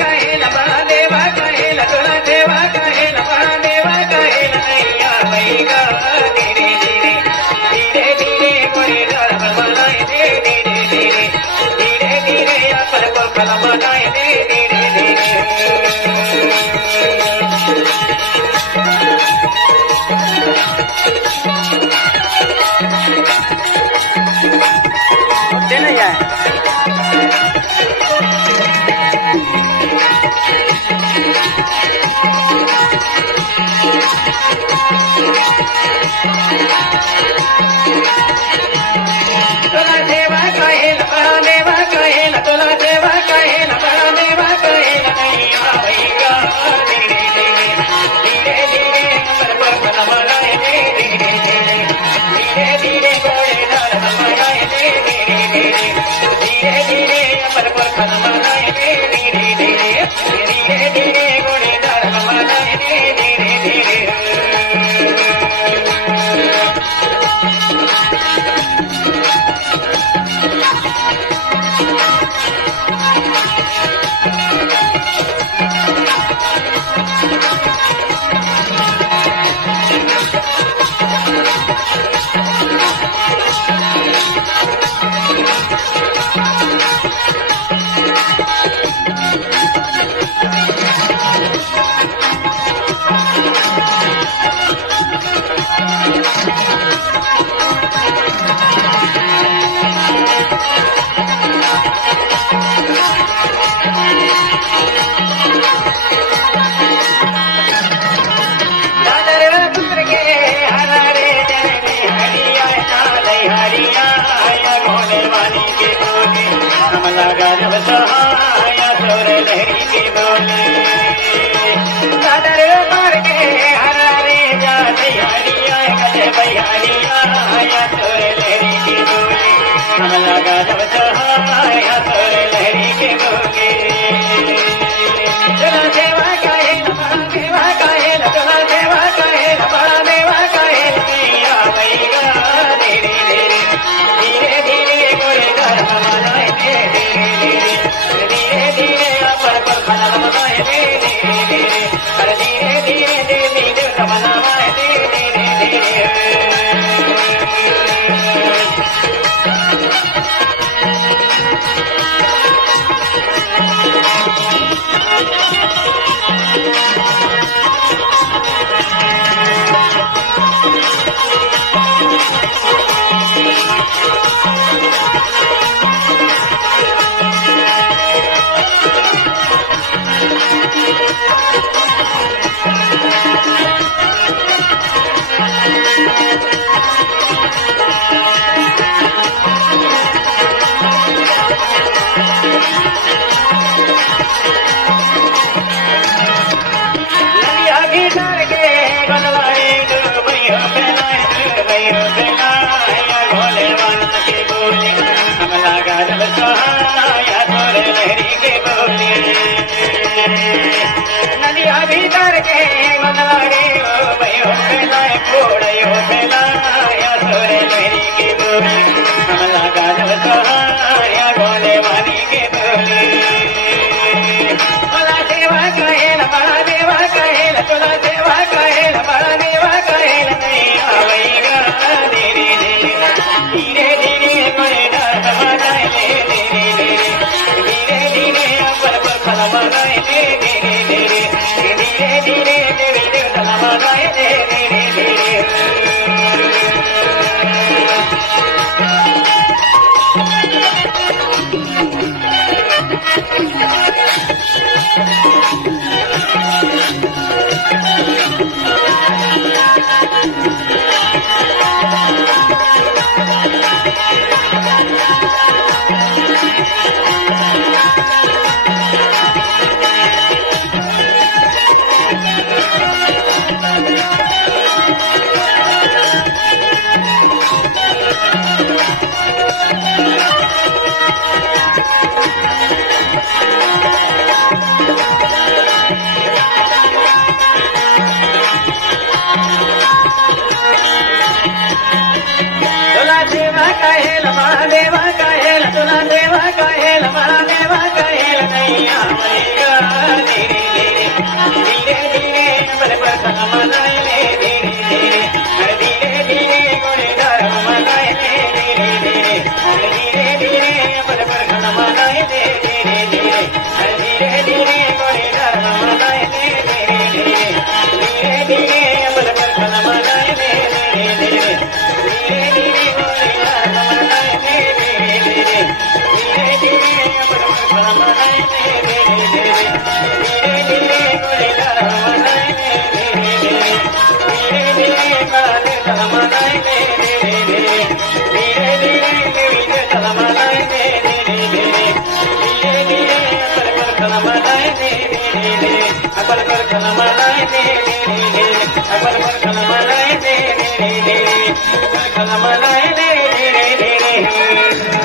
कहेल महादेवा कहेल तुला देवा कहेल महादेवा कहेल नैया बाई ग धीरे धीरे धीरे धीरे कोणी धर्म बनाय दे धीरे धीरे धीरे धीरे अपन को फल बनाय दे धीरे धीरे होते नहीं है तुला देवा कहेल महादेवा कहेल तुला देवा कहेल महादेवा कहेल नैया बाई ग धीरे धीरे धीरे धीरे अपन को फल बनाय दे धीरे धीरे धीरे धीरे कोणी धर्म बनाय दे धीरे धीरे धीरे धीरे अपन को फल बनाय दे धीरे धीरे धीरे धीरे कोणी धर्म बनाय दे धीरे धीरे नदिया भीतर के मनवाड़े ओ भयो फैलाए फोड़यो फैलाया तोरे लहरी के बोली हमला गाजब सहाया गोले वानी के बोली मला देवा कहेल महादेवा कहेल तुला देवा कहेल महादेवा कहेल नैया बाई ग धीरे धीरे धीरे धीरे कोणी धर्म बनाय दे धीरे धीरे धीरे धीरे अपन को फल बनाय दे धीरे धीरे धीरे धीरे धीरे फल बनाय दे धीरे धीरे धीरे धीरे पर मनाए धीरे धीरे धीरे धीरे गोरेदार मनाए धीरे धीरे धीरे धीरे पर मनाए धीरे धीरे धीरे धीरे गोरेदार मनाए धीरे धीरे धीरे धीरे पर मनाए धीरे धीरे धीरे धीरे गोरेदार मनाए धीरे धीरे धीरे धीरे पर मनाए धीरे धीरे धीरे धीरे गोरेदार मनाए धीरे धीरे धीरे धीरे काले मनाए धीरे धीरे धीरे धीरे धीरे मनाए धीरे धीरे धीरे धीरे पर मनाए धीरे धीरे पर मनाए धीरे धीरे पर मनाए धीरे धीरे पर मनाए धीरे धीरे